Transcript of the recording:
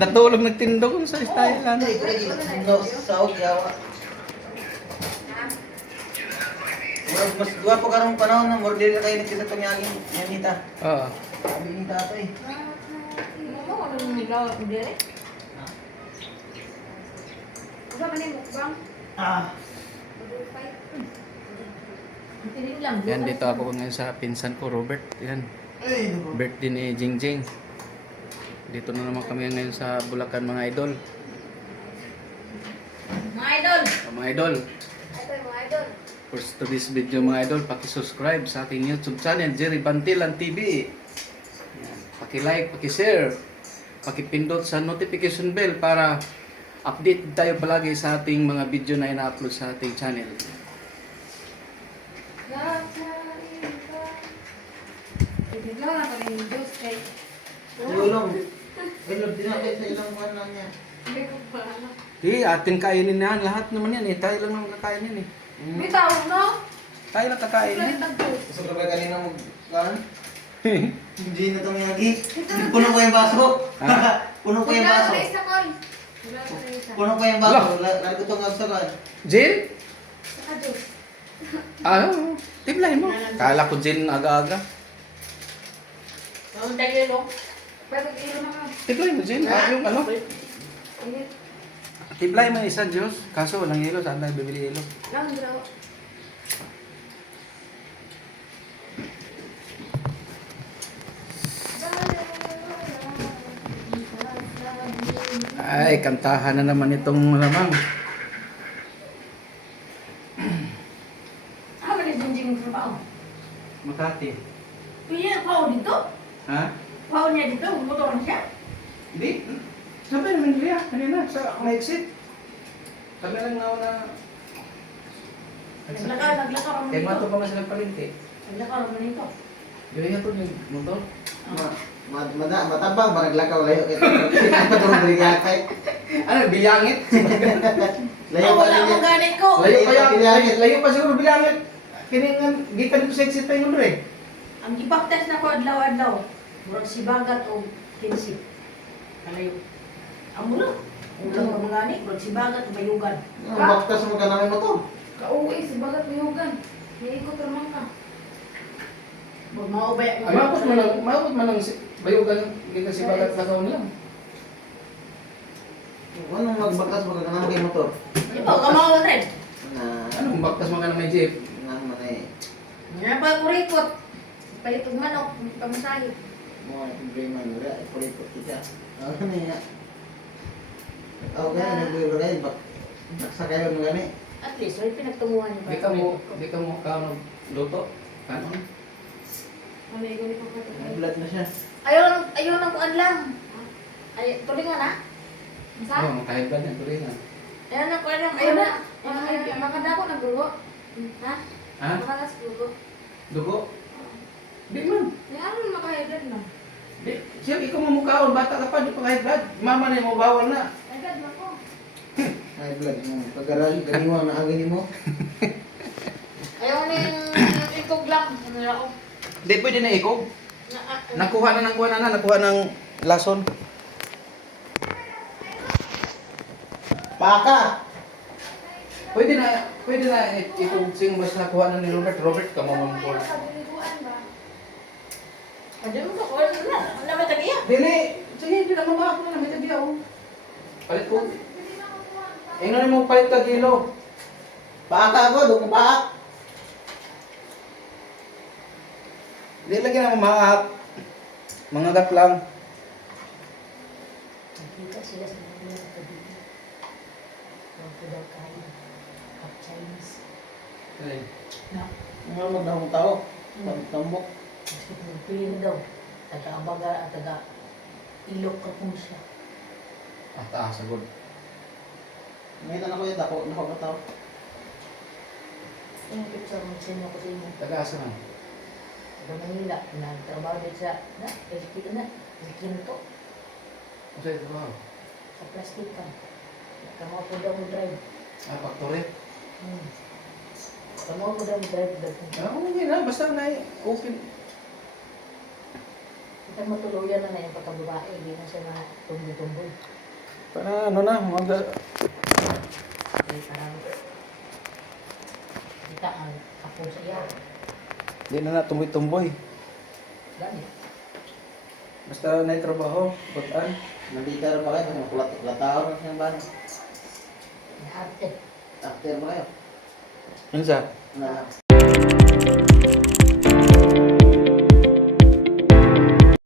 Natulog nagtindog sa style ano. No, sa yawa. Mas dua po karong panahon na mordil na kayo nagkisa itong yaging yanita. Oo. Sabi ni tato eh. Ano ko nung nilaw ako dire? Usa man yung mukbang? Ah. Tinig lang. Yan, dito ako ngayon sa pinsan ko, Robert. Yan, Ay, naku. birthday ni Jingjing. Dito na naman kami ngayon sa Bulacan, mga idol. Mga idol! Mga idol, Ito yung mga idol. first to this video mga idol, paki-subscribe sa aking YouTube channel, Jerry Bantilan TV. Yan, paki-like, paki-share, paki-pindot sa notification bell para update tayo palagi sa ating mga video na ina-upload sa ating channel. Bigla na kami yung juice kay... Tulong. Bilog din natin sa ilang buwan lang niya. Hindi ko pa alam. Atin kainin na yan. Lahat naman yan eh. Tayo lang naman kakain yan eh. Bitaw, no? Tayo lang kakain Wala yan. itang juice. Gusto ko ba kanina mag-kaan? Hindi na itong yagi. Puno ko yung baso. Puno ko yung Wala baso. ko na isa, Col. Wala ko na isa. Puno ko yung baso. Lalo ko itong agsakan. Jill? Saka juice. Tiblay mo. Kala ko Jill aga-aga. Ang tayo, pero ilo na ka. Tiblay mo Jill. Yung ano? Init. Tiblay mo isa Diyos. Kaso walang ilo. Saan tayo bibili ilo? Lang, draw. Ay, kantahan na naman itong malamang. Ah, mali jinjing ng trabaho. Makati. Kaya, pao dito? Ha? Pao niya dito, motor na siya. Hindi. Sabi naman nila. Kanina sa exit. Sabi lang na Naglakar ang Kaya mato manito. pa man silang palengke. Naglakar ang manito. Gawin nga to yung motor. Matabang ba naglakaw layo kaya patulong dari yakay. Ano, bilangit? Layo Oh, pa wala din akong yan. ganit ko. Layo pa yan. Bilangit. Layo pa siguro bilangit. Kiningan, gikan ko sa exit pa yung eh. Ang gibaptas na ko adlaw-adlaw. Murag sibagat o kinsip. Kalayo. Ang mula. Ulang mga gani, murag sibagat o bayugan. Ang baktas mo ka namin mo to. Kauwi, sibagat bayugan. Iikot naman ka. Huwag maubay. Maabot man ang bayugan, hindi kasi bagat na taon lang. Anong magbaktas mo ka namin kay motor? Ito, kamawan rin. Anong baktas mga na may jeep? Naman eh. Nga pa kurikot. Palitog manok, pamasahe. Mga problema nila, ipulipot kita. Ano na yan? Ako kaya nag-uulay, nagsakayon mo gani. At least, may pinagtunguhan niyo pa. Di ka mo ka luto? Kanon? Ano yung ganito pa ito? May blood na siya. Ayaw nang kuan lang. Ay, tuloy nga na. Sa? Oo, makahibad yan, tuloy na. Ayaw na kuan lang. Ayaw na. Makadako ng gugo. Ha? Ha? Makalas gugo. Dugo? Di man. May ano na makahidad na? Di, siya, ikaw mamukhaon, bata ka pa, di pa kahibad. Mama na yung mabawal na. Agad na ko. May blood mo. Pag-aral, ganiwang na agin mo. Ayaw na yung itog lang. Ano na ako? Di, pwede na ikog. Nakuha na ng kuha na, nakuha ng lason. Baka! Pwede na ikog sing mas nakuha na ni Robert. Robert, ka mo mamukhaon. Diyan mo ka, wala na. Wala ba tagiya? Dili, sige, hindi na mamahak na lang, may tagiya oh. Palit ko. Ingnan mo palit ka kilo. Baka ako, doon mo baka. Hindi lagi na mamahak. Mga gat lang. Nakita sila sa mga kapatid. Huwag ko daw kain. Half Chinese. Na, Mga magdahong tao. Tambok. kasi pili daw. Taga-abaga at taga-ilok ka kung siya. Ah, taas, agod. Ngayon na ako yun, ako ka tao. Yung picture mo, sino ko sa inyo. Taga-asa na. Sa Manila, nagtrabaho din sa, SK na, SK na to, Ano sa'yo ito ba? sa plastic ka. Kamaw ko daw mo drive. Ah, factory? Kamaw ko daw mo drive. Ah, hindi na. Basta na open. Kita matuluyan na yung pagkababae, hindi na siya na tumboy-tumboy. Para ano na, mga Kaya parang kita ang ako siya. di na tumboy-tumboy. Gani. Basta na trabaho, butan. Nandito na ba kayo? Kulat-kulataw na siyang bano. Arte. After ba kayo? Yun sa? Na